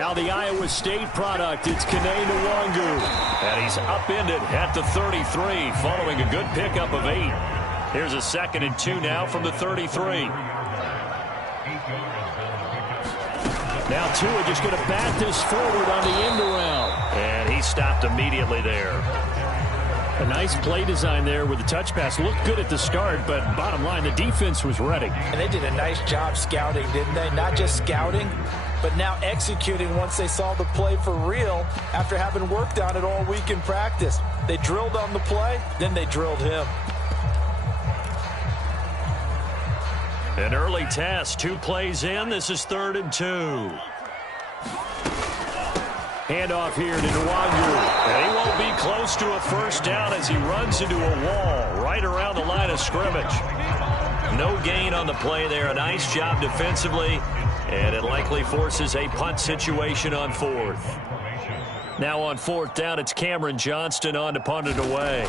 Now the Iowa State product, it's Kene Nwangu. And he's upended at the 33 following a good pickup of 8. Here's a 2nd and 2 now from the 33. Now Tua just going to bat this forward on the end around. And he stopped immediately there. A nice play design there with the touch pass. Looked good at the start, but bottom line, the defense was ready. And they did a nice job scouting, didn't they? Not just scouting, but now executing once they saw the play for real after having worked on it all week in practice. They drilled on the play, then they drilled him. An early test, 2 plays in. This is 3rd and 2. Handoff here to Nwangu. And he won't be close to a first down as he runs into a wall right around the line of scrimmage. No gain on the play there. A nice job defensively. And it likely forces a punt situation on 4th. Now on 4th down, it's Cameron Johnston on to punt it away.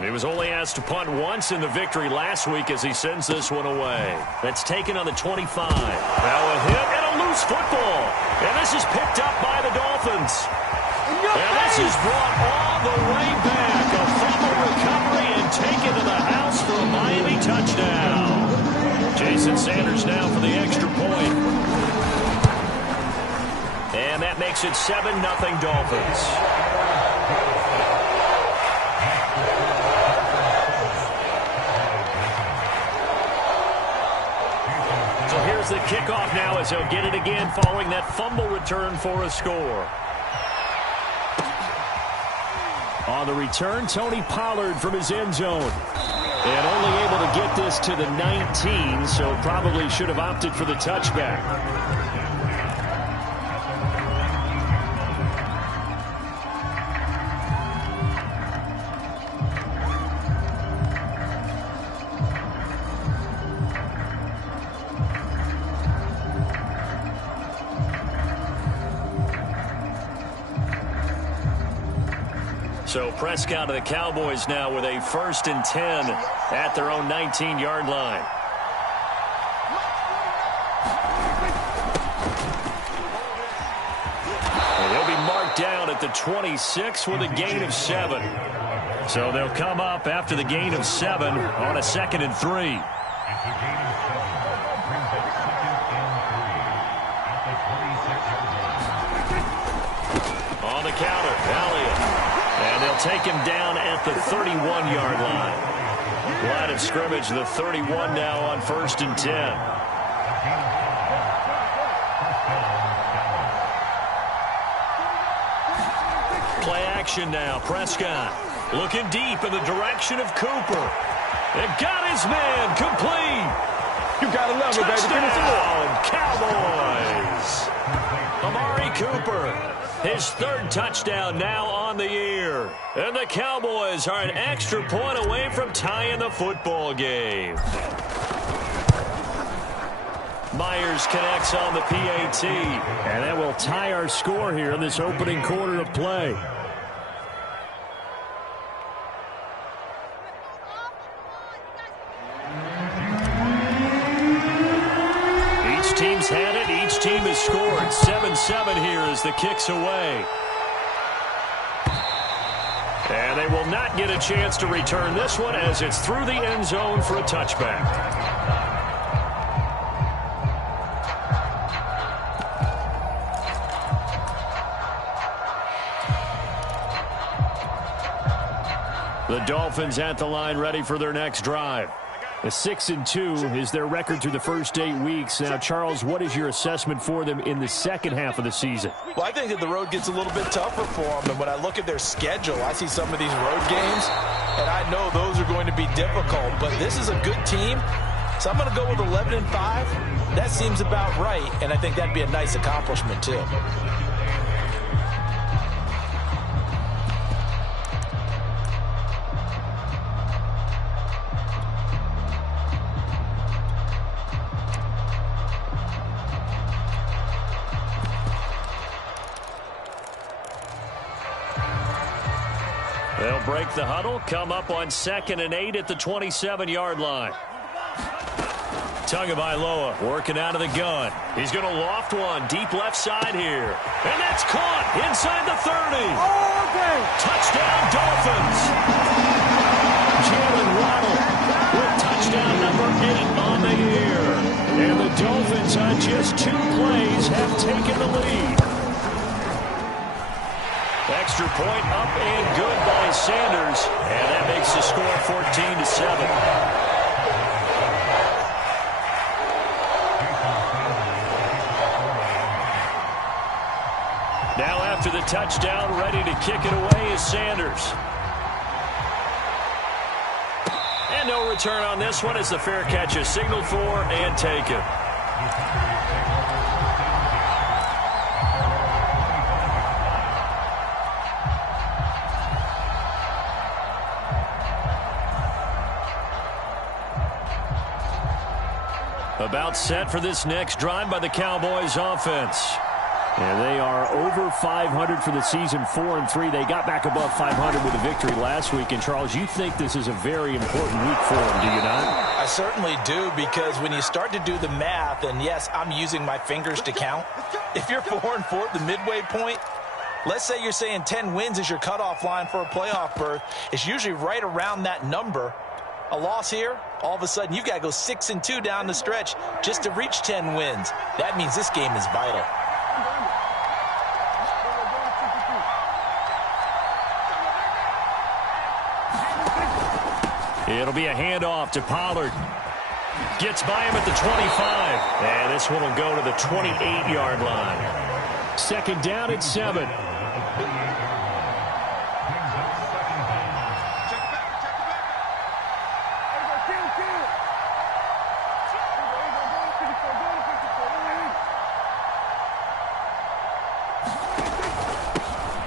He was only asked to punt once in the victory last week as he sends this one away. That's taken on the 25. Now a hit and a loose football. And this is picked up by the Dolphins. And this is brought all the way back. A fumble recovery and taken to the house for a Miami touchdown. Jason Sanders now for the extra point. And that makes it 7-0 Dolphins. The kickoff now as he'll get it again following that fumble return for a score. On the return, Tony Pollard from his end zone. And only able to get this to the 19, so probably should have opted for the touchback. So Prescott of the Cowboys now with a 1st and 10 at their own 19-yard line. And they'll be marked down at the 26 with a gain of 7. So they'll come up after the gain of 7 on a 2nd and 3. On the counter, Elliott. And they'll take him down at the 31-yard line. Line of scrimmage, the 31 now on 1st and 10. Play action now. Prescott looking deep in the direction of Cooper. And got his man complete. You gotta love it, baby. Touchdown, Cowboys. Amari Cooper. His 3rd touchdown now on the year. And the Cowboys are an extra point away from tying the football game. Myers connects on the PAT. And that will tie our score here in this opening quarter of play. Each team's had it. Each team has scored. 7-7 here as the kick's away. And they will not get a chance to return this one as it's through the end zone for a touchback. The Dolphins at the line ready for their next drive. A 6-2 is their record through the first 8 weeks. Now, Charles, what is your assessment for them in the second half of the season? Well, I think that the road gets a little bit tougher for them. And when I look at their schedule, I see some of these road games, and I know those are going to be difficult. But this is a good team, so I'm going to go with 11-5. That seems about right, and I think that'd be a nice accomplishment, too. They'll break the huddle, come up on 2nd and 8 at the 27-yard line. Tagovailoa working out of the gun. He's going to loft one deep left side here. And that's caught inside the 30. Touchdown, Dolphins. Jalen Waddle with touchdown number 8 on the year. And the Dolphins on just 2 plays have taken the lead. Extra point up and good by Sanders. And that makes the score 14-7. Now after the touchdown, ready to kick it away is Sanders. And no return on this one as the fair catch is signaled for and taken. About set for this next drive by the Cowboys offense. And they are over 500 for the season, 4-3. They got back above 500 with a victory last week. And, Charles, you think this is a very important week for them, do you not? I certainly do, because when you start to do the math, and, yes, I'm using my fingers to count. If you're 4-4 at the midway point, let's say you're saying 10 wins is your cutoff line for a playoff berth. It's usually right around that number. A loss here, all of a sudden you've got to go 6-2 down the stretch just to reach 10 wins. That means this game is vital. It'll be a handoff to Pollard. Gets by him at the 25. And this one will go to the 28-yard line. Second down at 7.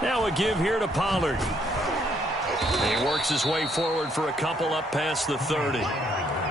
Now a give here to Pollard. He works his way forward for a couple up past the 30.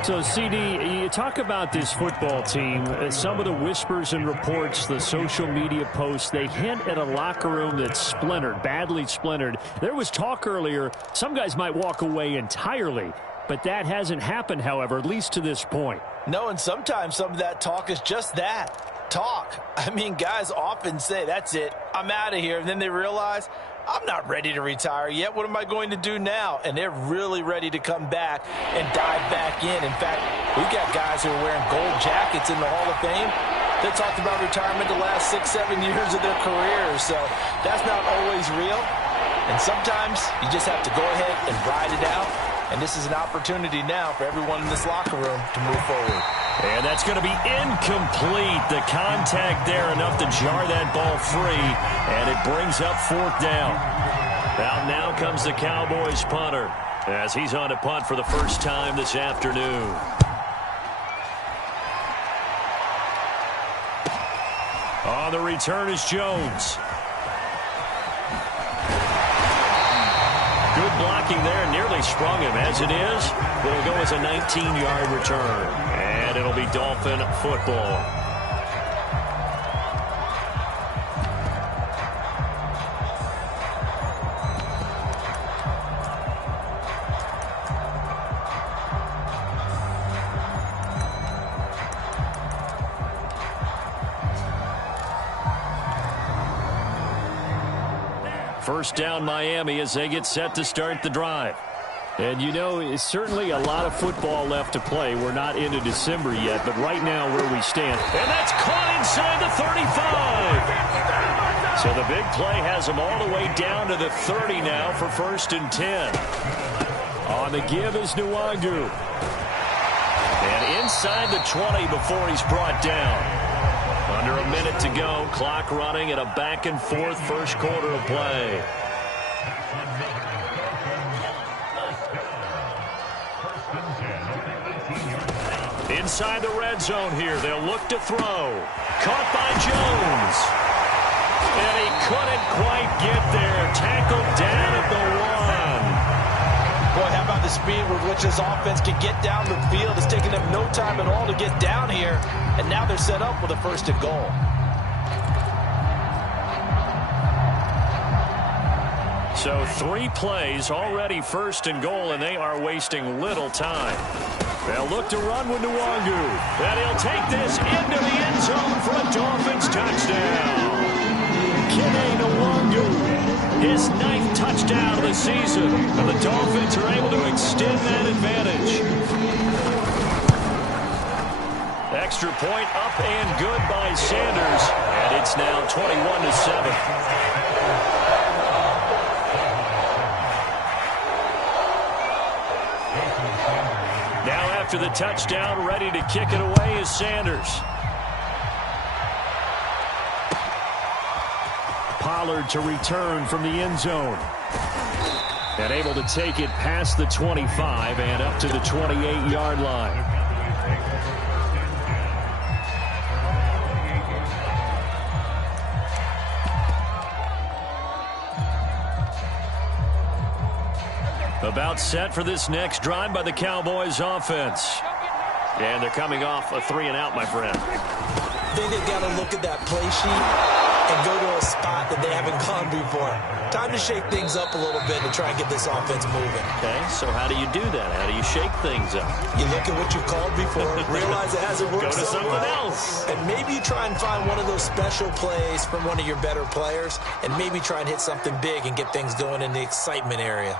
So, CD, you talk about this football team, some of the whispers and reports, the social media posts, they hint at a locker room that's splintered, badly splintered. There was talk earlier, some guys might walk away entirely, but that hasn't happened, however, at least to this point. No, and sometimes some of that talk is just that, talk. I mean, guys often say, that's it, I'm out of here, and then they realize, I'm not ready to retire yet. What am I going to do now? And they're really ready to come back and dive back in. In fact, we've got guys who are wearing gold jackets in the Hall of Fame. They talked about retirement the last 6-7 years of their careers. So that's not always real. And sometimes you just have to go ahead and ride it out. And this is an opportunity now for everyone in this locker room to move forward. And that's going to be incomplete. The contact there enough to jar that ball free. And it brings up 4th down. Out now comes the Cowboys punter as he's on to punt for the first time this afternoon. On the return is Jones. Good blocking there, nearly sprung him. As it is, it'll go as a 19-yard return. And it'll be Dolphin football. First down Miami as they get set to start the drive. And, you know, it's certainly a lot of football left to play. We're not into December yet, but right now where we stand. And that's caught inside the 35. So the big play has them all the way down to the 30 now for 1st and 10. On the give is Nwangu. And inside the 20 before he's brought down. Under a minute to go, clock running at a back-and-forth first quarter of play. Inside the red zone here, they'll look to throw. Caught by Jones. And he couldn't quite get there. Tackled down at the 1. Boy, how about the speed with which this offense can get down the field? It's taking them no time at all to get down here. And now they're set up with a 1st and goal. So 3 plays already 1st and goal, and they are wasting little time. They'll look to run with Nwangu. And he'll take this into the end zone for a Dolphins touchdown. Kene Nwangu, his 9th touchdown of the season. And the Dolphins are able to extend that advantage. Extra point up and good by Sanders. And it's now 21-7. Now after the touchdown, ready to kick it away is Sanders. Pollard to return from the end zone. And able to take it past the 25 and up to the 28-yard line. About set for this next drive by the Cowboys offense. And they're coming off a 3-and-out, my friend. I think they've got to look at that play sheet and go to a spot that they haven't gone before. Time to shake things up a little bit to try and get this offense moving. Okay, so how do you do that? How do you shake things up? You look at what you called before, realize it hasn't worked Go to so something well, else. and maybe you try and find one of those special plays from one of your better players, and maybe try and hit something big and get things going in the excitement area.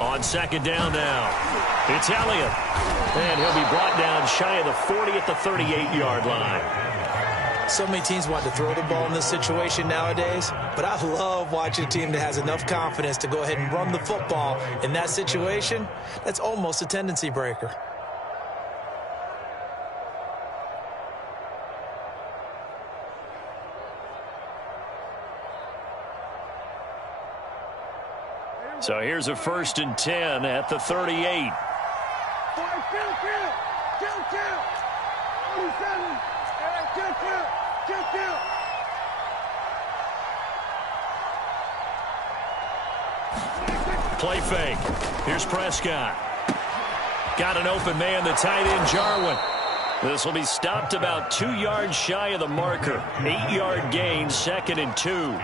On second down now, it's Elliott. And he'll be brought down shy of the 40 at the 38-yard line. So many teams want to throw the ball in this situation nowadays, but I love watching a team that has enough confidence to go ahead and run the football in that situation. That's almost a tendency breaker. So here's a 1st and 10 at the 38. Play fake. Here's Prescott. Got an open man, the tight end, Jarwin. This will be stopped about 2 yards shy of the marker. 8-yard gain, 2nd and 2.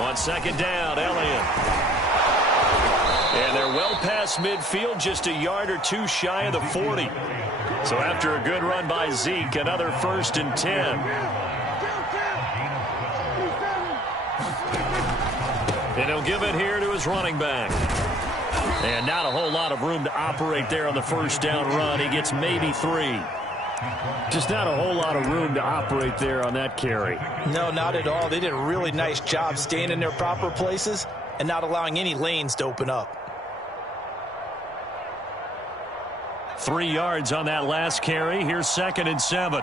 On second down, Elliott. And they're well past midfield, just a yard or two shy of the 40. So after a good run by Zeke, another 1st and 10. And he'll give it here to his running back. And not a whole lot of room to operate there on the 1st down run. He gets maybe 3. Just not a whole lot of room to operate there on that carry. No, not at all. They did a really nice job staying in their proper places and not allowing any lanes to open up. 3 yards on that last carry. Here's 2nd and 7.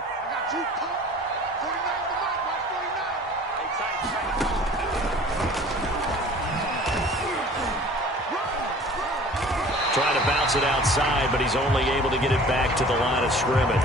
Trying to bounce it outside, but he's only able to get it back to the line of scrimmage.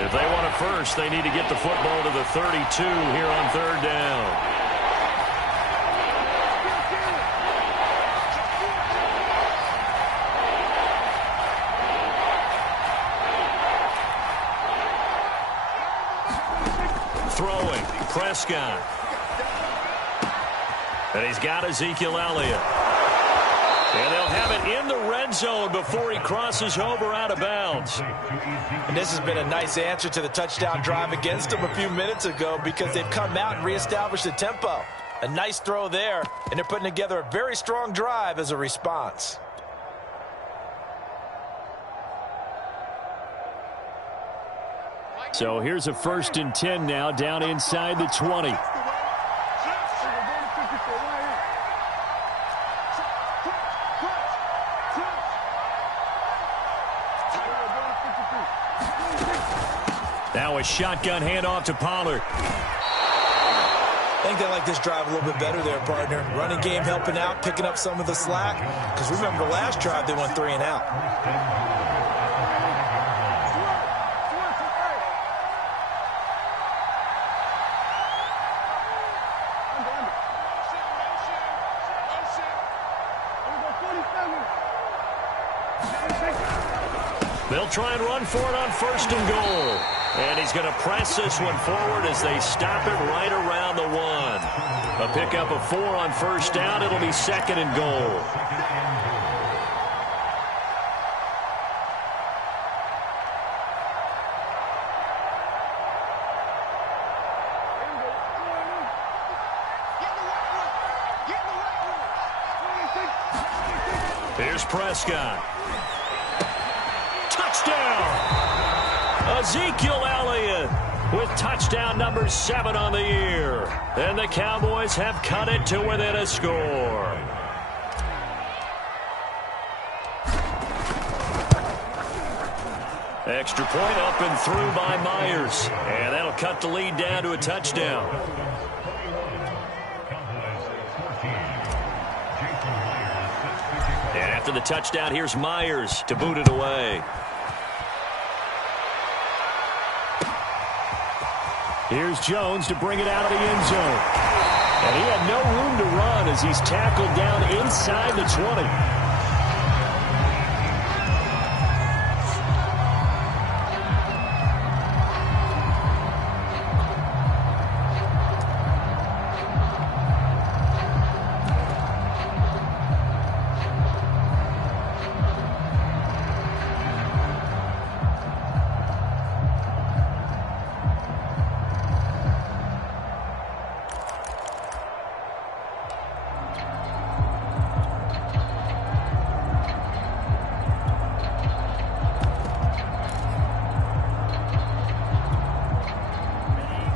If they want it first, they need to get the football to the 32 here on 3rd down. Throwing, Prescott. And he's got Ezekiel Elliott. And they'll have it in the red zone before he crosses over out of bounds. And this has been a nice answer to the touchdown drive against them a few minutes ago because they've come out and reestablished the tempo. A nice throw there, and they're putting together a very strong drive as a response. So here's a 1st and 10 now down inside the 20. Now a shotgun handoff to Pollard. I think they like this drive a little bit better there, partner. Running game helping out, picking up some of the slack. Because remember, the last drive they went 3 and out. They'll try and run for it on 1st and goal. And he's going to press this one forward as they stop it right around the 1. A pickup of 4 on 1st down. It'll be 2nd and goal. Here's Prescott. Touchdown! Ezekiel Elliott with touchdown number 7 on the year. And the Cowboys have cut it to within a score. Extra point up and through by Myers. And that'll cut the lead down to a touchdown. And after the touchdown, here's Myers to boot it away. Here's Jones to bring it out of the end zone. And he had no room to run as he's tackled down inside the 20.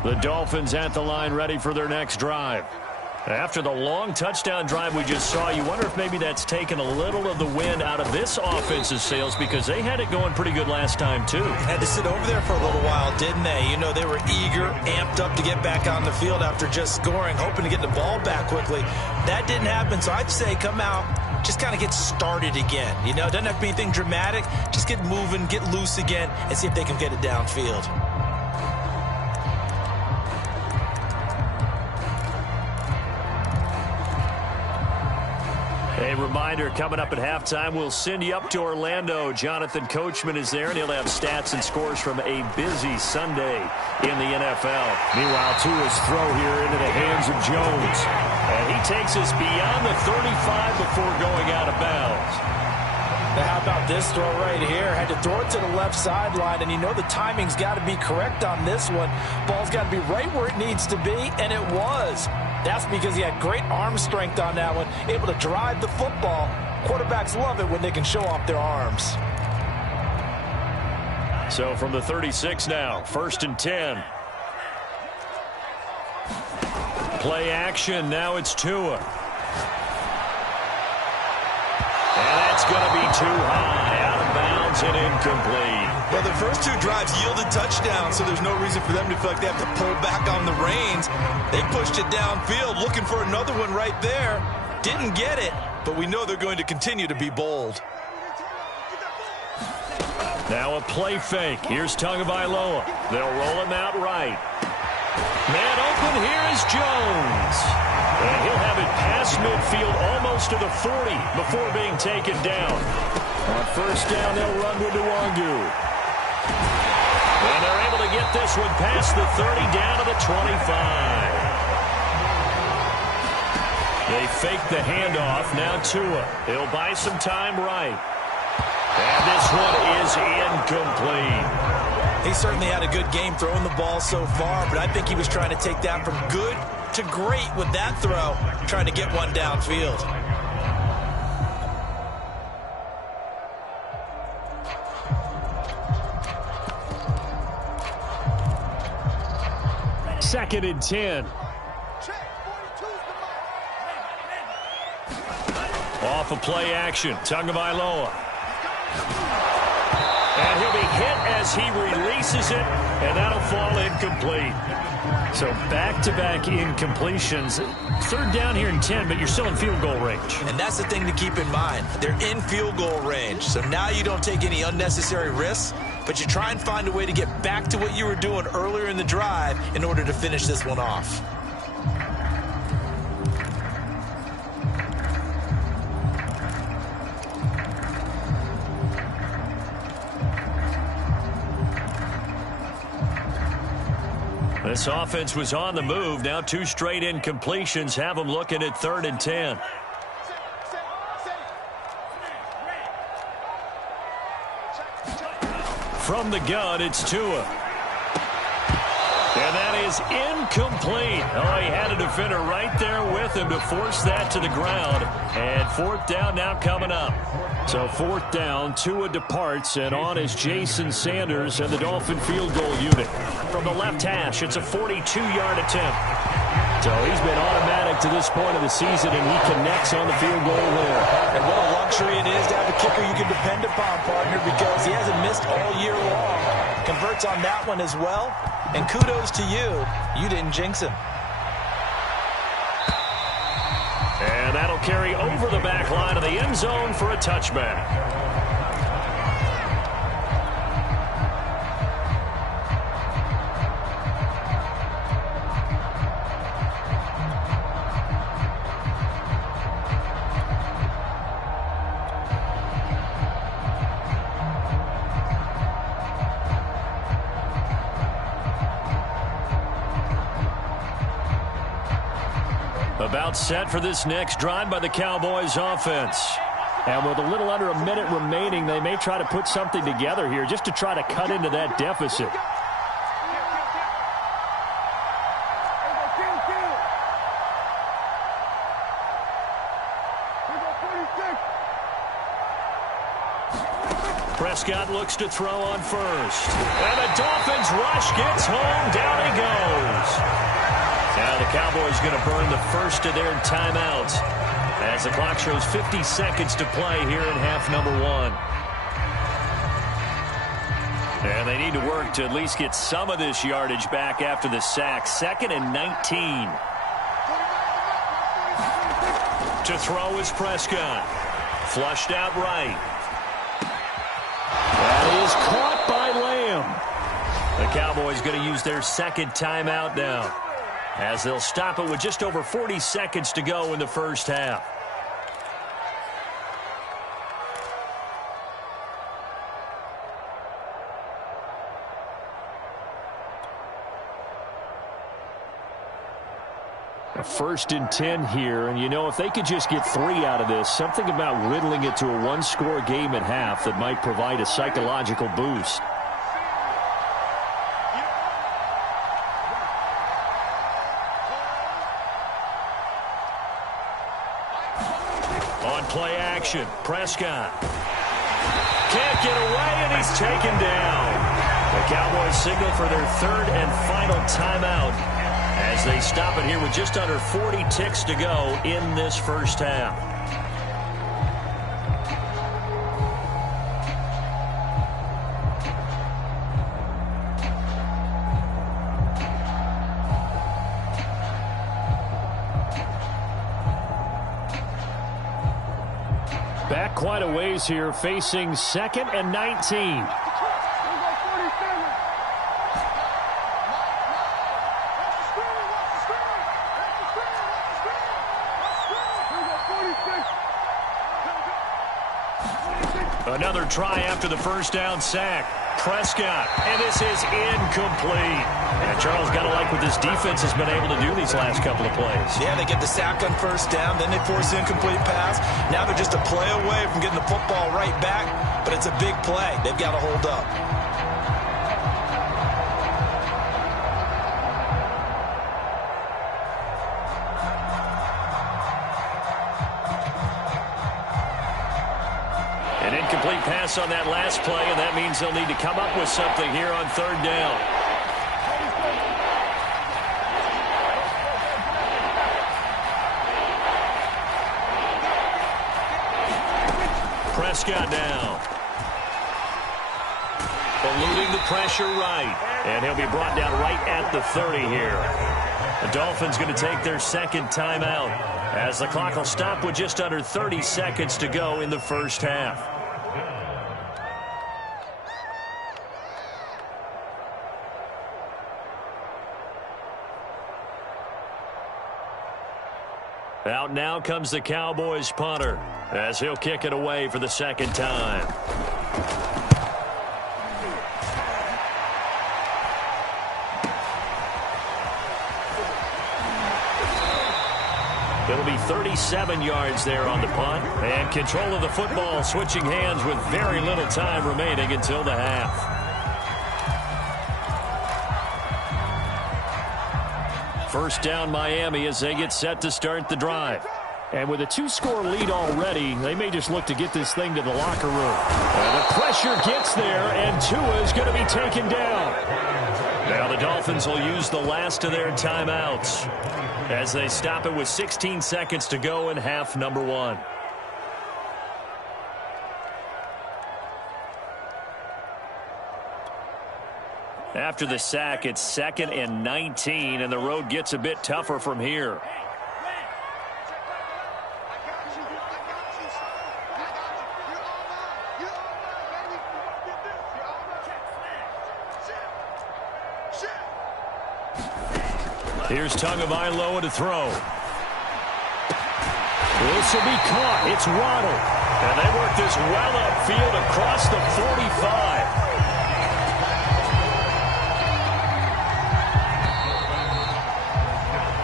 The Dolphins at the line ready for their next drive. After the long touchdown drive we just saw, you wonder if maybe that's taken a little of the wind out of this offense's sails because they had it going pretty good last time too. Had to sit over there for a little while, didn't they? You know, they were eager, amped up to get back on the field after just scoring, hoping to get the ball back quickly. That didn't happen, so I'd say come out, just kind of get started again. You know, it doesn't have to be anything dramatic. Just get moving, get loose again, and see if they can get it downfield. A reminder, coming up at halftime, we'll send you up to Orlando. Jonathan Coachman is there, and he'll have stats and scores from a busy Sunday in the NFL. Meanwhile, Tua's throw here into the hands of Jones. And he takes us beyond the 35 before going out of bounds. Now, how about this throw right here? Had to throw it to the left sideline, and you know the timing's got to be correct on this one. Ball's got to be right where it needs to be, and it was. That's because he had great arm strength on that one, able to drive the football. Quarterbacks love it when they can show off their arms. So from the 36 now, 1st and 10. Play action, now it's Tua. And that's going to be too high, out of bounds and incomplete. Well, the first 2 drives yielded touchdowns, so there's no reason for them to feel like they have to pull back on the reins. They pushed it downfield, looking for another one right there. Didn't get it, but we know they're going to continue to be bold. Now a play fake. Here's Tagovailoa. They'll roll him out right. Man open, here is Jones. And he'll have it past midfield almost to the 40 before being taken down. On 1st down, they'll run with Nwangu. And they're able to get this one past the 30 down to the 25. They fake the handoff. Now Tua. He'll buy some time right. And this one is incomplete. He certainly had a good game throwing the ball so far, but I think he was trying to take that from good to great with that throw, trying to get one downfield. Second and 10. Off of play action, Tagovailoa. And he'll be hit as he releases it, and that'll fall incomplete. So back-to-back incompletions. Third down here in 10, but you're still in field goal range. And that's the thing to keep in mind. They're in field goal range. So now you don't take any unnecessary risks, but you try and find a way to get back to what you were doing earlier in the drive in order to finish this one off. This offense was on the move. Now 2 straight incompletions have them looking at 3rd and 10. From the gun, it's Tua. And that is incomplete. Oh, he had a defender right there with him to force that to the ground. And 4th down now coming up. So 4th down, Tua departs, and on is Jason Sanders and the Dolphin field goal unit. From the left hash, it's a 42-yard attempt. So he's been automatic to this point of the season, and he connects on the field goal there. And what a luxury it is to have a kicker you can depend upon, partner, because he hasn't missed all year long. Converts on that one as well. And kudos to you. You didn't jinx him. And that'll carry over the back line of the end zone for a touchback. About set for this next drive by the Cowboys offense. And with a little under a minute remaining, they may try to put something together here just to try to cut into that deficit. Prescott looks to throw on first. And the Dolphins rush gets home. Down he goes. Now the Cowboys going to burn the first of their timeouts as the clock shows 50 seconds to play here in half number 1. And they need to work to at least get some of this yardage back after the sack. 2nd and 19. To throw is Prescott. Flushed out right. That is caught by Lamb. The Cowboys going to use their 2nd timeout now, as they'll stop it with just over 40 seconds to go in the first half. A 1st and 10 here, and you know, if they could just get 3 out of this, something about whittling it to a 1-score game at half that might provide a psychological boost. Play action. Prescott can't get away, and he's taken down. The Cowboys signal for their 3rd and final timeout as they stop it here with just under 40 ticks to go in this first half. Back quite a ways here, facing 2nd and 19. Another try after the first down sack. Prescott, and this is incomplete. And Charles, got to like what this defense has been able to do these last couple of plays. Yeah, they get the sack on first down, then they force the incomplete pass. Now they're just a play away from getting the football right back, but it's a big play. They've got to hold up. An incomplete pass on that last play, and that means they'll need to come up with something here on 3rd down. Prescott down. eluding the pressure right. And he'll be brought down right at the 30 here. The Dolphins going to take their second timeout as the clock will stop with just under 30 seconds to go in the first half. Out now comes the Cowboys punter as he'll kick it away for the second time. It'll be 37 yards there on the punt. And control of the football switching hands with very little time remaining until the half. First down Miami as they get set to start the drive. And with a 2-score lead already, they may just look to get this thing to the locker room. And the pressure gets there, and Tua is going to be taken down. Now the Dolphins will use the last of their timeouts as they stop it with 16 seconds to go in half number 1. After the sack, it's 2nd and 19, and the road gets a bit tougher from here. Here's Tagovailoa to throw. This will be caught. It's Waddle. And they work this well upfield across the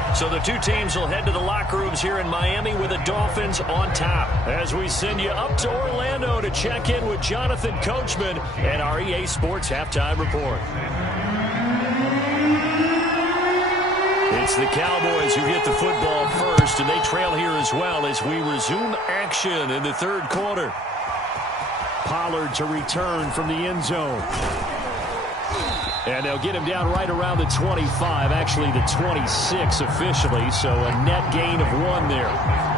45. So the two teams will head to the locker rooms here in Miami with the Dolphins on top. As we send you up to Orlando to check in with Jonathan Coachman and our EA Sports Halftime Report. It's the Cowboys who get the football first, and they trail here as well as we resume action in the third quarter. Pollard to return from the end zone. And they'll get him down right around the 25, actually the 26 officially, so a net gain of 1 there.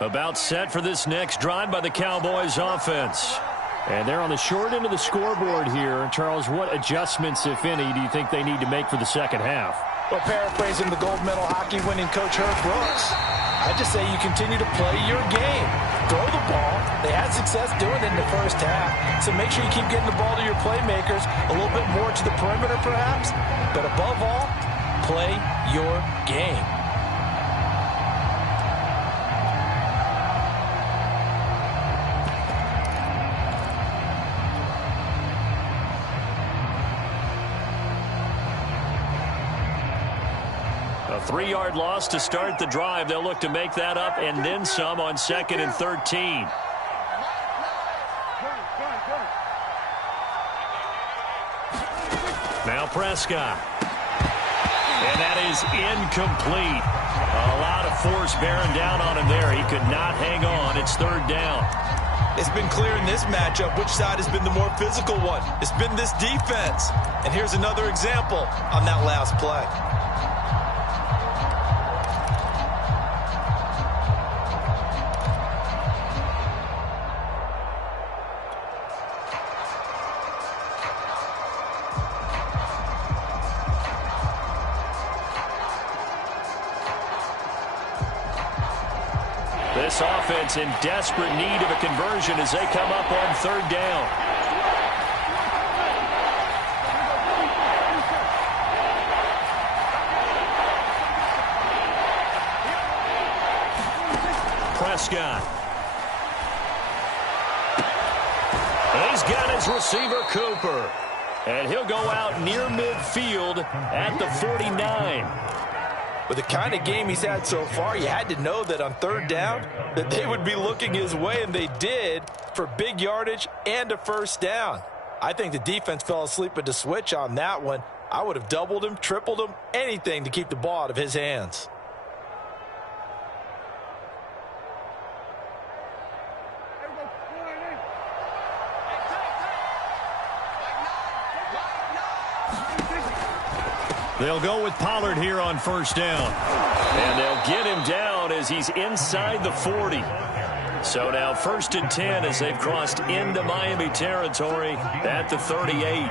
About set for this next drive by the Cowboys offense. And they're on the short end of the scoreboard here. Charles, what adjustments, if any, do you think they need to make for the second half? Well, paraphrasing the gold medal hockey winning coach Herb Brooks, I just say you continue to play your game. Throw the ball. They had success doing it in the first half. So make sure you keep getting the ball to your playmakers, a little bit more to the perimeter perhaps. But above all, play your game. A 3-yard loss to start the drive. They'll look to make that up and then some on 2nd and 13. Now Prescott. And that is incomplete. A lot of force bearing down on him there. He could not hang on. It's 3rd down. It's been clear in this matchup which side has been the more physical one. It's been this defense. And here's another example on that last play. This offense in desperate need of a conversion as they come up on 3rd down. Prescott. And he's got his receiver, Cooper. And he'll go out near midfield at the 49. With the kind of game he's had so far, you had to know that on 3rd down that they would be looking his way, and they did for big yardage and a first down. I think the defense fell asleep at the switch on that one. I would have doubled him, tripled him, anything to keep the ball out of his hands. They'll go with Pollard here on first down. And they'll get him down as he's inside the 40. So now 1st and 10 as they've crossed into Miami territory at the 38.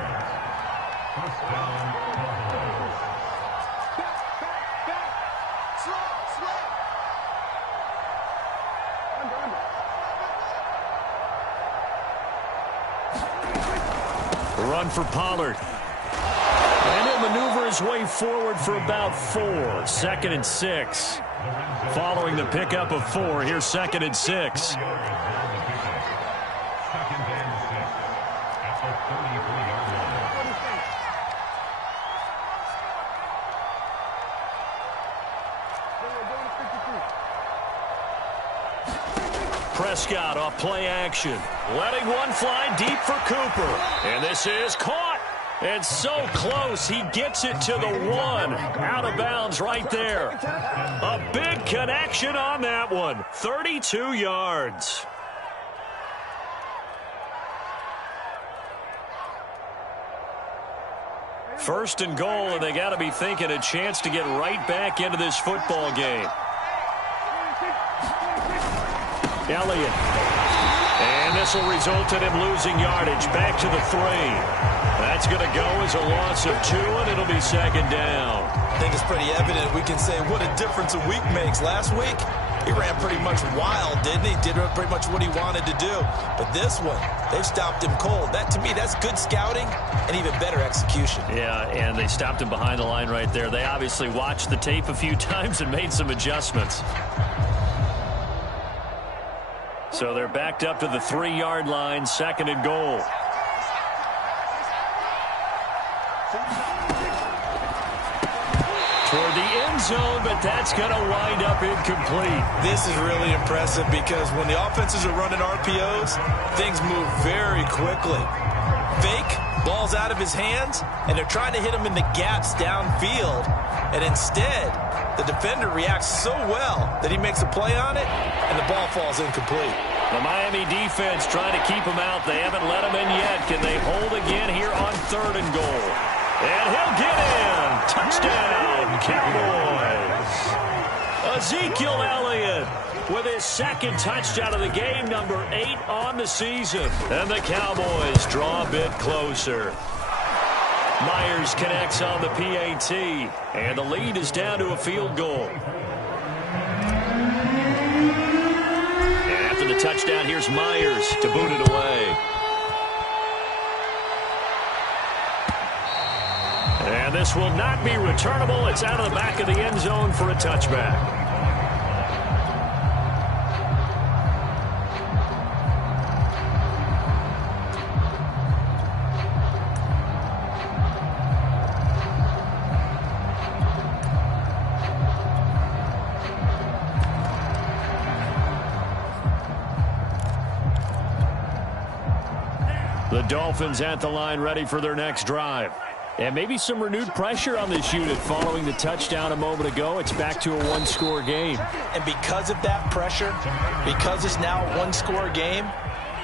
Run for Pollard. And he'll maneuver his way forward for about 4. 2nd and 6. Following the pickup of 4, here's 2nd and 6. Prescott off play action. Letting one fly deep for Cooper. And this is caught. And so close, he gets it to the 1. Out of bounds right there. A big connection on that one. 32 yards. First and goal, and they got to be thinking a chance to get right back into this football game. Elliott. And this will result in him losing yardage. Back to the 3. That's going to go as a loss of 2, and it'll be 2nd down. I think it's pretty evident. We can say what a difference a week makes. Last week, he ran pretty much wild, didn't he? Did pretty much what he wanted to do. But this one, they've stopped him cold. That, to me, that's good scouting and even better execution. Yeah, and they stopped him behind the line right there. They obviously watched the tape a few times and made some adjustments. So they're backed up to the 3-yard line, 2nd and goal. Toward the end zone, but that's going to wind up incomplete. This is really impressive because when the offenses are running RPOs, things move very quickly. Fake, ball's out of his hands, and they're trying to hit him in the gaps downfield. And instead, the defender reacts so well that he makes a play on it, and the ball falls incomplete. The Miami defense trying to keep him out. They haven't let him in yet. Can they hold again here on 3rd and goal? And he'll get in. Touchdown, Cowboys. Ezekiel Elliott with his 2nd touchdown of the game, number 8 on the season. And the Cowboys draw a bit closer. Myers connects on the PAT, and the lead is down to a field goal. And after the touchdown, here's Myers to boot it away. And this will not be returnable. It's out of the back of the end zone for a touchback. The Dolphins at the line, ready for their next drive. And maybe some renewed pressure on this unit following the touchdown a moment ago. It's back to a 1-score game. And because of that pressure, because it's now a 1-score game,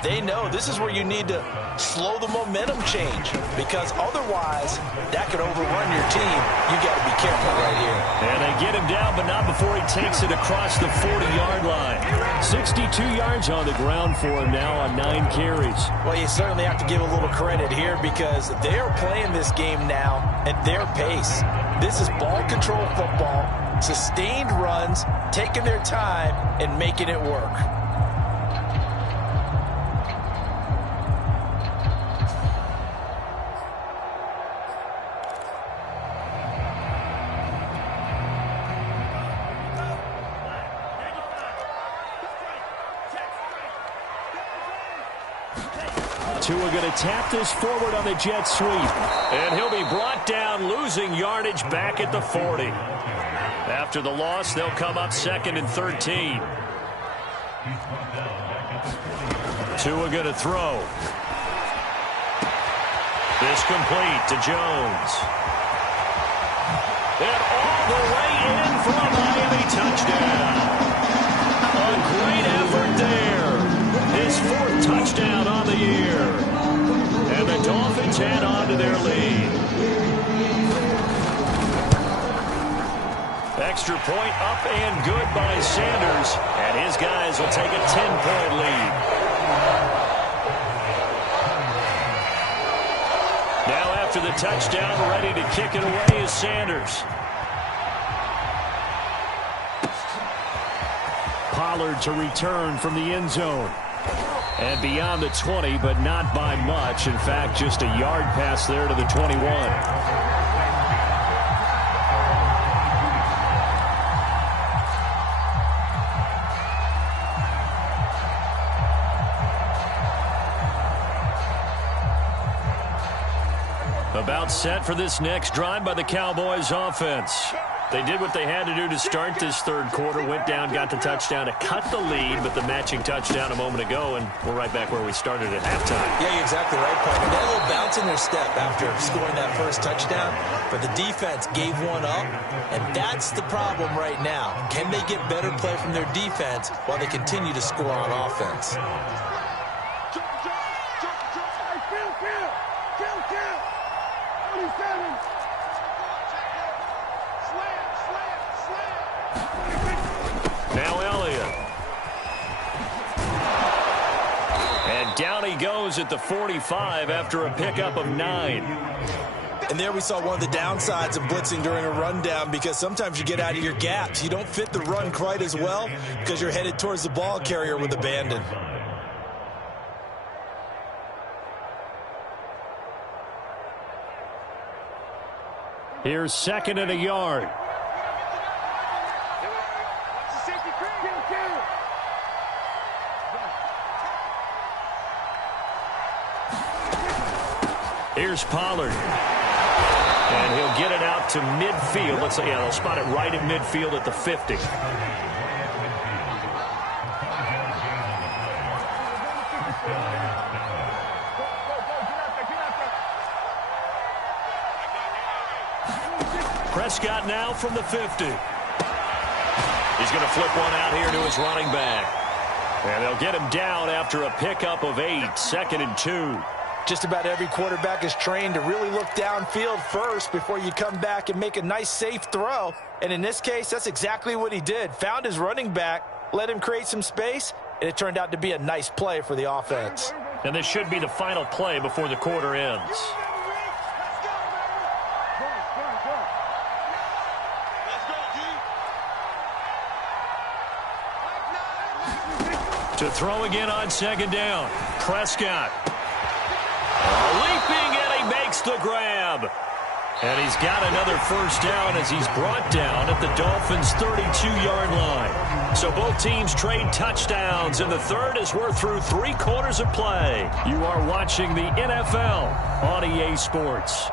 they know this is where you need to slow the momentum change, because otherwise that could overrun your team. You got to be careful right here. And they get him down, but not before he takes it across the 40-yard line. 62 yards on the ground for him now on 9 carries. Well, you certainly have to give a little credit here because they are playing this game now at their pace. This is ball control football, sustained runs, taking their time and making it work. Tua going to tap this forward on the jet sweep. And he'll be brought down, losing yardage back at the 40. After the loss, they'll come up 2nd and 13. Tua going to throw. This complete to Jones. And all the way in for a Miami touchdown. A great effort there. His 4th touchdown on the year. And the Dolphins head on to their lead. extra point up and good by Sanders. And his guys will take a 10-point lead. Now after the touchdown, ready to kick it away is Sanders. Pollard to return from the end zone. And beyond the 20, but not by much. In fact, just a yard pass there to the 21. About set for this next drive by the Cowboys offense. They did what they had to do to start this third quarter, went down, got the touchdown to cut the lead, but the matching touchdown a moment ago, and we're right back where we started at halftime. Yeah, you're exactly right, Paul. They had a little bounce in their step after scoring that first touchdown, but the defense gave one up, and that's the problem right now. Can they get better play from their defense while they continue to score on offense? Now Elliott. And down he goes at the 45 after a pickup of 9. And there we saw one of the downsides of blitzing during a rundown, because sometimes you get out of your gaps. You don't fit the run quite as well because you're headed towards the ball carrier with abandon. Here's second and a yard. Here's Pollard. And he'll get it out to midfield. Let's say, yeah, they'll spot it right at midfield at the 50. Prescott now from the 50. He's going to flip one out here to his running back. And they'll get him down after a pickup of 8, 2nd and 2. Just about every quarterback is trained to really look downfield first before you come back and make a nice, safe throw. And in this case, that's exactly what he did. Found his running back, let him create some space, and it turned out to be a nice play for the offense. And this should be the final play before the quarter ends. To throw again on second down. Prescott. Leaping, and he makes the grab. And he's got another first down as he's brought down at the Dolphins' 32-yard line. So both teams trade touchdowns in the third as we're through 3 quarters of play. You are watching the NFL on EA Sports.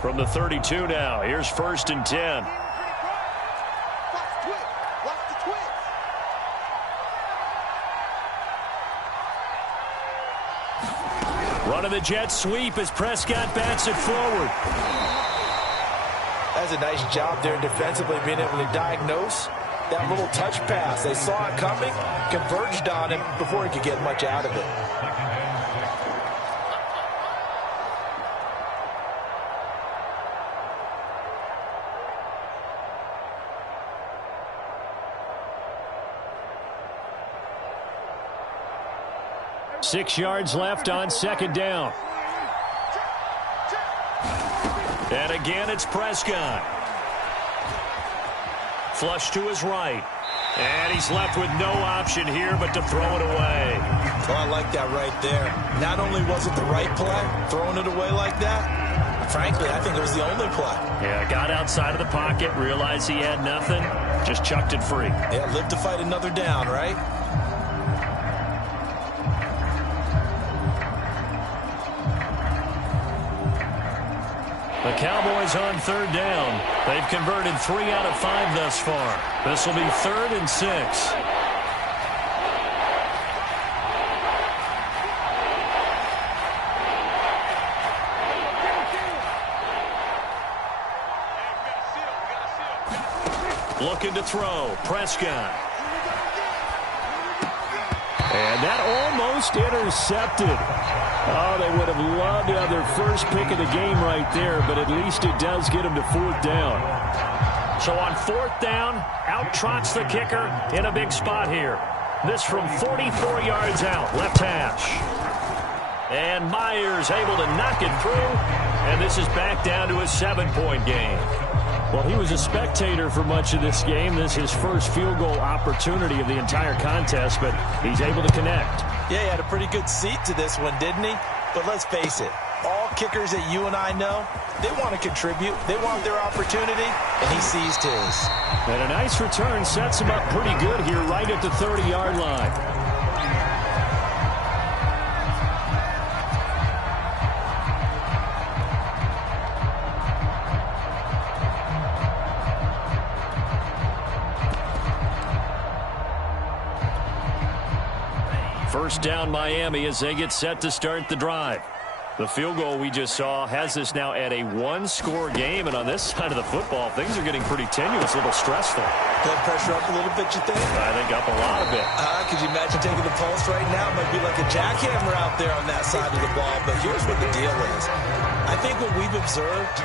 From the 32 now, here's 1st and 10. Running the jet sweep as Prescott bats it forward. That's a nice job there defensively, being able to diagnose that little touch pass. They saw it coming, converged on him before he could get much out of it. Six yards left on second down. And again, it's Prescott. Flush to his right. And he's left with no option here but to throw it away. Oh, I like that right there. Not only was it the right play, throwing it away like that, frankly, I think it was the only play. Yeah, got outside of the pocket, realized he had nothing, just chucked it free. Yeah, live to fight another down, right? The Cowboys on 3rd down. They've converted 3 out of 5 thus far. This will be 3rd and 6. Looking to throw. Prescott. And that almost intercepted. Oh, they would have loved to have their first pick of the game right there, but at least it does get them to 4th down. So on 4th down, out trots the kicker in a big spot here. This from 44 yards out, left hash. And Myers able to knock it through, and this is back down to a 7-point game. Well, he was a spectator for much of this game. This is his first field goal opportunity of the entire contest, but he's able to connect. Yeah, he had a pretty good seat to this one, didn't he? But let's face it, all kickers that you and I know, they want to contribute. They want their opportunity, and he seized his. And a nice return sets him up pretty good here right at the 30-yard line. First down Miami as they get set to start the drive. The field goal we just saw has us now at a 1-score game, and on this side of the football, things are getting pretty tenuous, a little stressful. Blood pressure up a little bit, you think? I think up a lot of it. Could you imagine taking the pulse right now? It might be like a jackhammer out there on that side of the ball, but here's what the deal is. I think what we've observed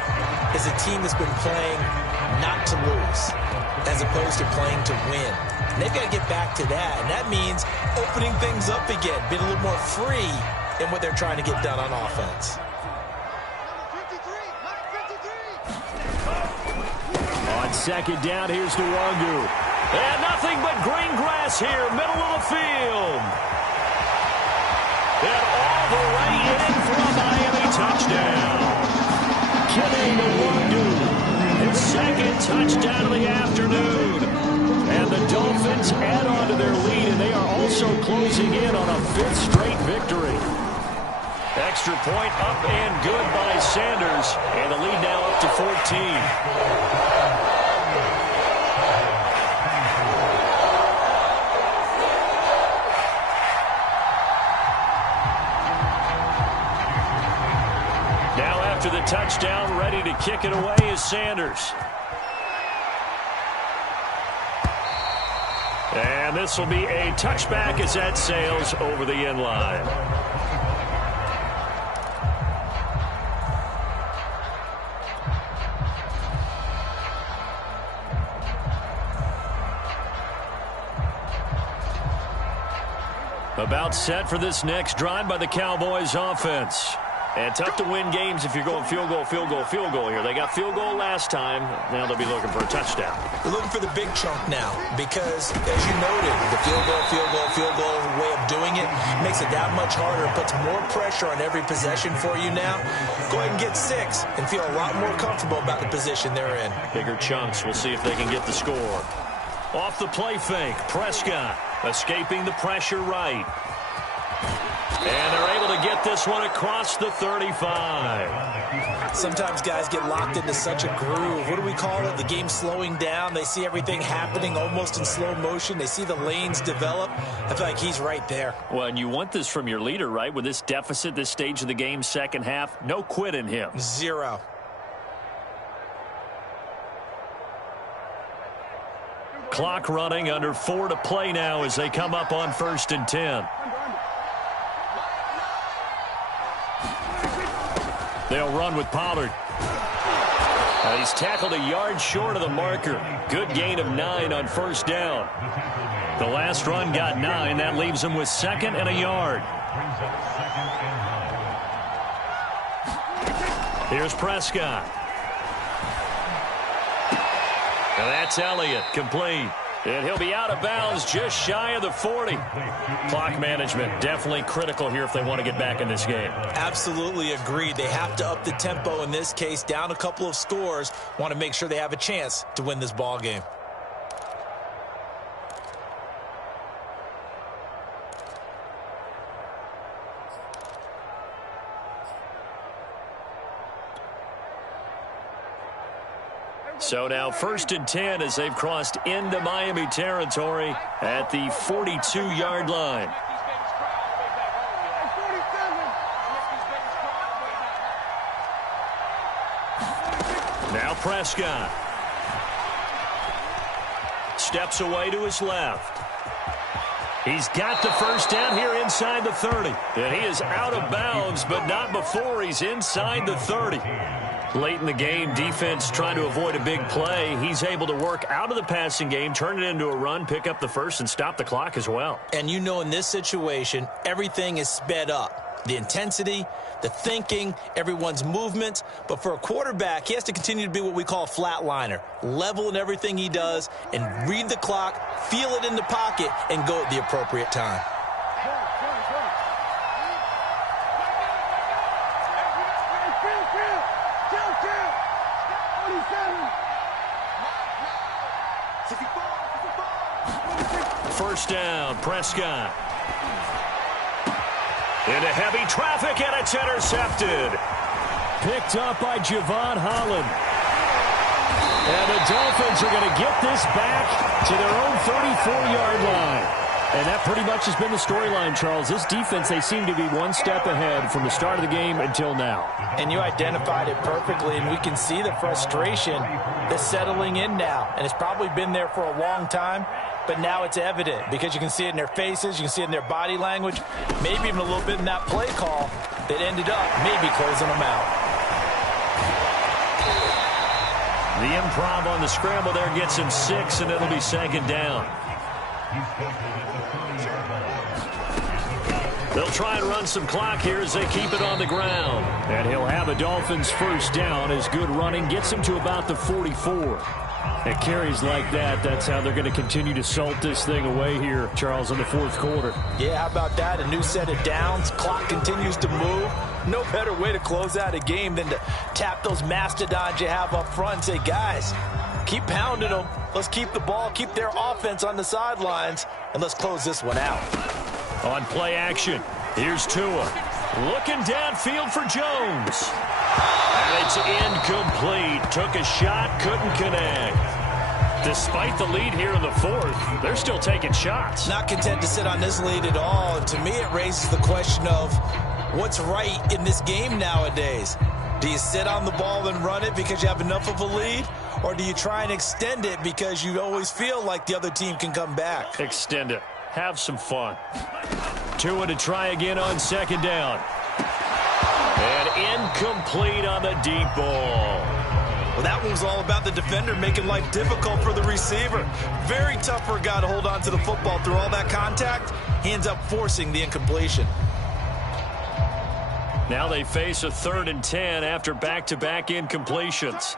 is a team that's been playing not to lose as opposed to playing to win. And they've got to get back to that, and that means opening things up again, being a little more free in what they're trying to get done on offense. On 2nd down, here's Nwangu. And nothing but green grass here, middle of the field. And all the way in for a Miami touchdown. Kenny Nwangu, his 2nd touchdown of the afternoon. And the Dolphins add on to their lead, and they are also closing in on a 5th straight victory. Extra point up and good by Sanders, and the lead now up to 14. Now after the touchdown, ready to kick it away is Sanders. And this will be a touchback as that sails over the end line. About set for this next drive by the Cowboys offense. And tough to win games if you're going field goal, field goal, field goal here. They got field goal last time. Now they'll be looking for a touchdown. They're looking for the big chunk now because, as you noted, the field goal way of doing it makes it that much harder. It puts more pressure on every possession for you now. Go ahead and get 6 and feel a lot more comfortable about the position they're in. Bigger chunks. We'll see if they can get the score. Off the play fake, Prescott escaping the pressure right. And they're able to get this one across the 35. Sometimes guys get locked into such a groove. What do we call it? The game slowing down. They see everything happening almost in slow motion. They see the lanes develop. I feel like he's right there. Well, and you want this from your leader, right? With this deficit, this stage of the game, second half, no quit in him. 0. Clock running, under 4 to play now as they come up on 1st and 10. They'll run with Pollard. He's tackled a yard short of the marker. Good gain of 9 on 1st down. The last run got 9. That leaves him with 2nd and a yard. Here's Prescott. And that's Elliott, complete. And he'll be out of bounds just shy of the 40. Clock management definitely critical here if they want to get back in this game. Absolutely agreed. They have to up the tempo in this case, down a couple of scores. Want to make sure they have a chance to win this ball game. So now 1st and 10 as they've crossed into Miami territory at the 42-yard line. Now Prescott. Steps away to his left. He's got the first down here inside the 30. And he is out of bounds, but not before he's inside the 30. Late in the game, defense trying to avoid a big play. He's able to work out of the passing game, turn it into a run, pick up the first, and stop the clock as well. And you know in this situation, everything is sped up. The intensity, the thinking, everyone's movement. But for a quarterback, he has to continue to be what we call a flatliner. Level in everything he does and read the clock, feel it in the pocket, and go at the appropriate time. First down, Prescott. Into heavy traffic, and it's intercepted. Picked up by Javon Holland. And the Dolphins are going to get this back to their own 34-yard line. And that pretty much has been the storyline, Charles. This defense, they seem to be one step ahead from the start of the game until now. And you identified it perfectly, and we can see the frustration that's settling in now. And it's probably been there for a long time, but now it's evident because you can see it in their faces, you can see it in their body language, maybe even a little bit in that play call that ended up maybe closing them out. The improv on the scramble there gets him 6, and it'll be 2nd down. They'll try and run some clock here as they keep it on the ground. And he'll have a Dolphins first down as good running gets him to about the 44. It carries like that. That's how they're going to continue to salt this thing away here, Charles, in the 4th quarter. Yeah, how about that? A new set of downs. Clock continues to move. No better way to close out a game than to tap those mastodons you have up front and say, guys, keep pounding them. Let's keep the ball, keep their offense on the sidelines, and let's close this one out. On play action, here's Tua. Looking downfield for Jones. And it's incomplete. Took a shot, couldn't connect. Despite the lead here in the 4th, they're still taking shots. Not content to sit on this lead at all. And to me, it raises the question of what's right in this game nowadays. Do you sit on the ball and run it because you have enough of a lead? Or do you try and extend it because you always feel like the other team can come back? Extend it. Have some fun. Tua to try again on 2nd down. And incomplete on the deep ball. Well, that one was all about the defender making life difficult for the receiver. Very tough for a guy to hold on to the football through all that contact. He ends up forcing the incompletion. Now they face a 3rd and 10 after back-to-back incompletions.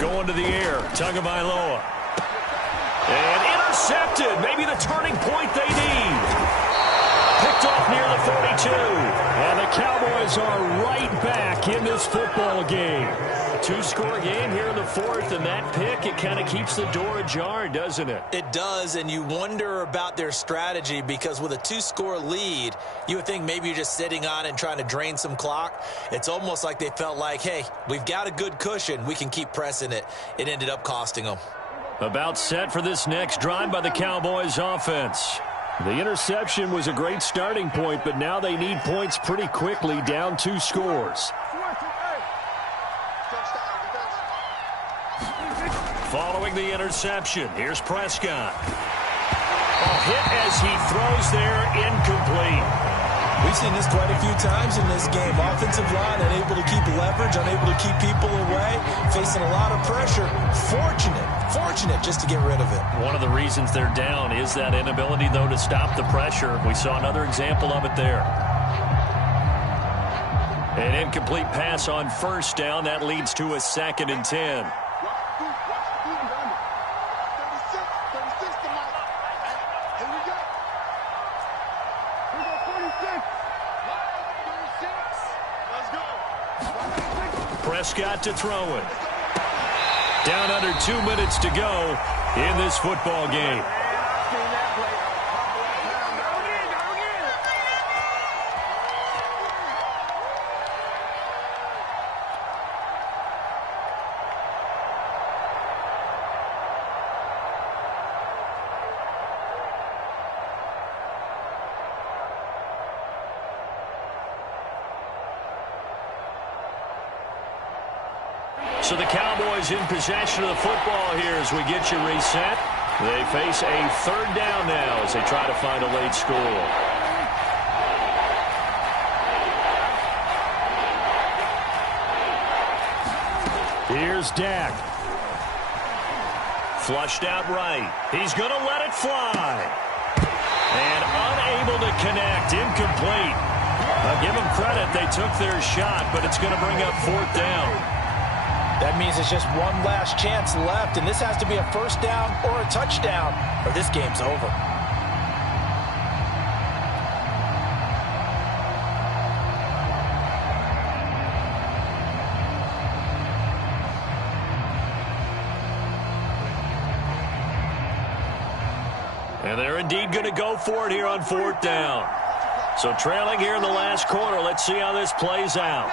Going to the air, Tagovailoa. And intercepted, maybe the turning point they need. Picked off near the 42. And the Cowboys are right back in this football game. 2-score game here in the 4th, and that pick, it kind of keeps the door ajar, doesn't it? It does, and you wonder about their strategy because with a 2-score lead, you would think maybe you're just sitting on it and trying to drain some clock. It's almost like they felt like, hey, we've got a good cushion. We can keep pressing it. It ended up costing them. About set for this next drive by the Cowboys offense. The interception was a great starting point, but now they need points pretty quickly, down 2 scores. Following the interception, here's Prescott. A hit as he throws there, incomplete. We've seen this quite a few times in this game. Offensive line unable to keep leverage, unable to keep people away, facing a lot of pressure. Fortunate just to get rid of it. One of the reasons they're down is that inability, though, to stop the pressure. We saw another example of it there. An incomplete pass on first down. That leads to a 2nd and 10. Prescott to throw it. Down under 2 minutes to go in this football game. So the Cowboys in possession of the football here as we get you reset. They face a 3rd down now as they try to find a late score. Here's Dak. Flushed out right. He's going to let it fly. And unable to connect. Incomplete. Give them credit. They took their shot, but it's going to bring up 4th down. That means it's just one last chance left, and this has to be a 1st down or a touchdown, or this game's over. And they're indeed going to go for it here on 4th down. So trailing here in the last quarter, let's see how this plays out.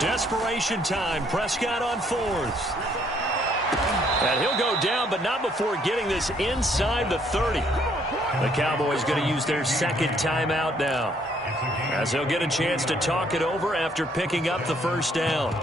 Desperation time. Prescott on 4th. And he'll go down, but not before getting this inside the 30. The Cowboys going to use their 2nd timeout now, as they'll get a chance to talk it over after picking up the 1st down.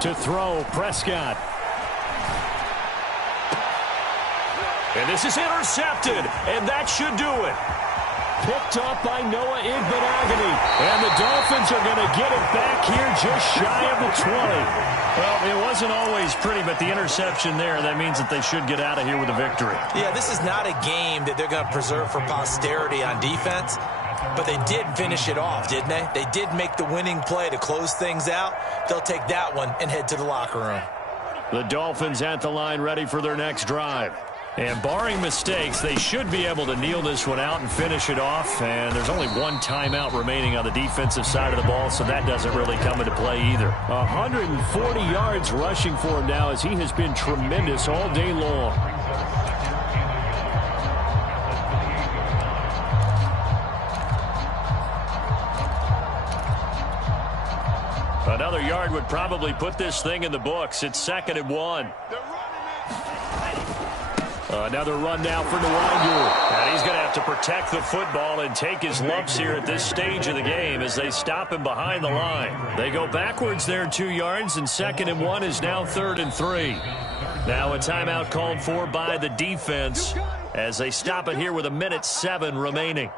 To throw, Prescott. And this is intercepted, and that should do it. Picked up by Noah Igbenogany. And the Dolphins are going to get it back here just shy of the 20. Well, it wasn't always pretty, but the interception there, that means that they should get out of here with a victory. Yeah, this is not a game that they're going to preserve for posterity on defense. But they did finish it off, didn't they? They did make the winning play to close things out. They'll take that one and head to the locker room. The Dolphins at the line ready for their next drive. And barring mistakes, they should be able to kneel this one out and finish it off. And there's only 1 timeout remaining on the defensive side of the ball, so that doesn't really come into play either. 140 yards rushing for him now as he has been tremendous all day long. Another yard would probably put this thing in the books. It's 2nd and 1. Another run now for Nwangu. And he's going to have to protect the football and take his lumps here at this stage of the game as they stop him behind the line. They go backwards there 2 yards, and 2nd and 1 is now 3rd and 3. Now a timeout called for by the defense as they stop it here with 1:07 remaining.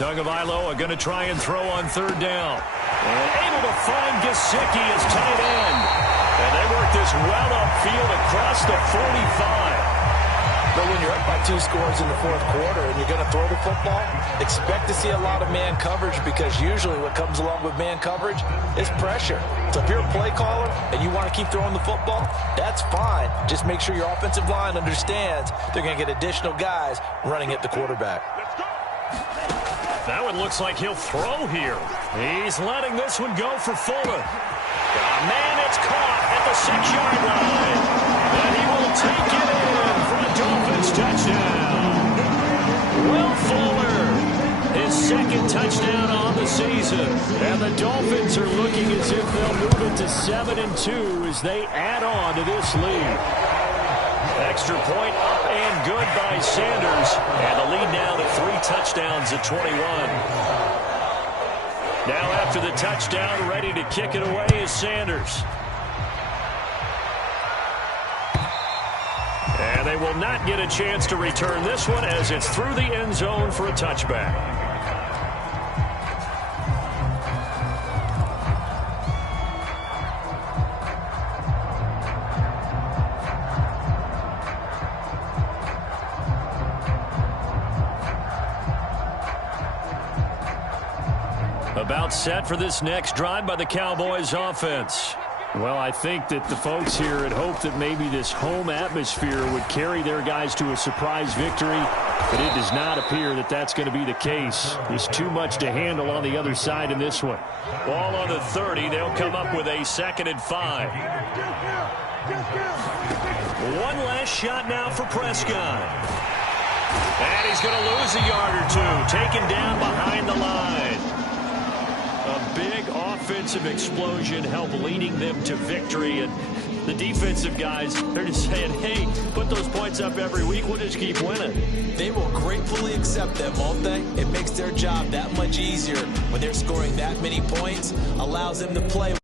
Tagovailoa going to try and throw on 3rd down. And able to find Gesicki as tight end. And they work this well upfield across the 45. But when you're up by 2 scores in the 4th quarter and you're going to throw the football, expect to see a lot of man coverage, because usually what comes along with man coverage is pressure. So if you're a play caller and you want to keep throwing the football, that's fine. Just make sure your offensive line understands they're going to get additional guys running at the quarterback. That one looks like he'll throw here. He's letting this one go for Fuller. Got Man, it's caught at the 6-yard line. And he will take it in for a Dolphins touchdown. Will Fuller, his second touchdown on the season. And the Dolphins are looking as if they'll move it to 7-2 as they add on to this lead. Extra point up and good by Sanders. And the lead now to 3 touchdowns at 21. Now after the touchdown, ready to kick it away is Sanders. And they will not get a chance to return this one as it's through the end zone for a touchback. About set for this next drive by the Cowboys offense. Well, I think that the folks here had hoped that maybe this home atmosphere would carry their guys to a surprise victory, but it does not appear that that's going to be the case. There's too much to handle on the other side in this one. Ball on the 30. They'll come up with a 2nd and 5. One last shot now for Prescott. And he's going to lose a yard or two, taken down behind the line. A big offensive explosion helped leading them to victory. And the defensive guys, they're just saying, hey, put those points up every week. We'll just keep winning. They will gratefully accept them, won't they? It makes their job that much easier when they're scoring that many points, allows them to play